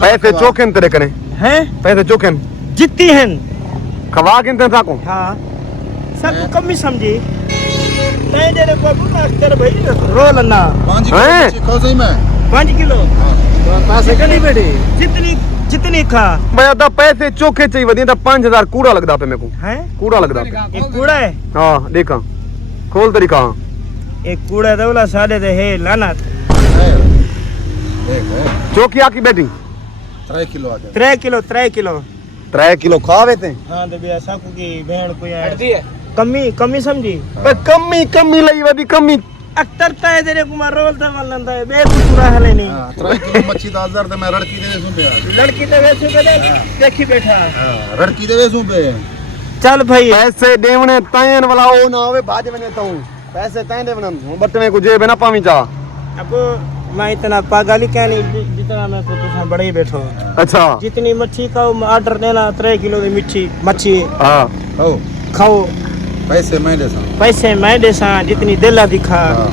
पैसे चोखन तेरे कने हैं पैसे चोखन जितनी हैं खवा के ते ताको हाँ सब कम ही समझी नहीं दे रे बाबू मास्टर भाई रोल ना 5 हैं? किलो खाओ सही में 5 किलो पैसे कनी बेटी जितनी जितनी खा मैं दा पैसे चोखे चाहिए वदी ता 5000 कूड़ा लगदा पे मेरे को हैं कूड़ा लगदा पे एक कूड़ा है हां देखा खोल तरीका एक कूड़ा दवला सादे दे है लाना देख चोकी आकी बेटी 3 किलो आ गया 3 किलो 3 किलो खावे ते हाँ तो भैया साकू की भेड़ को यार कमी समझी पर कमी लई वदी कमी अक्तर ताए तेरे कुमार रोल तो वलंदा है बे पूरा हले नहीं हां 3 किलो मच्छी 10000 ते मैं रड़की देवे सुन पे लड़की तो वैसे पे देखी बैठा हां रड़की देवे सुन पे चल भाई पैसे देवने तायन वाला ओ ना होवे बाज वने ताऊ पैसे ताय देवना बटने को जेब ना पावी चा अब मैं इतना पागल ही क्या नहीं जितना मैं तो तुसा बड़े ही बैठो अच्छा जितनी मच्छी का ऑर्डर देना 3 किलो की मिठी मच्छी हां हो खाओ पैसे मैं देसा पैसे मैं देसा जितनी दिला दिखा हां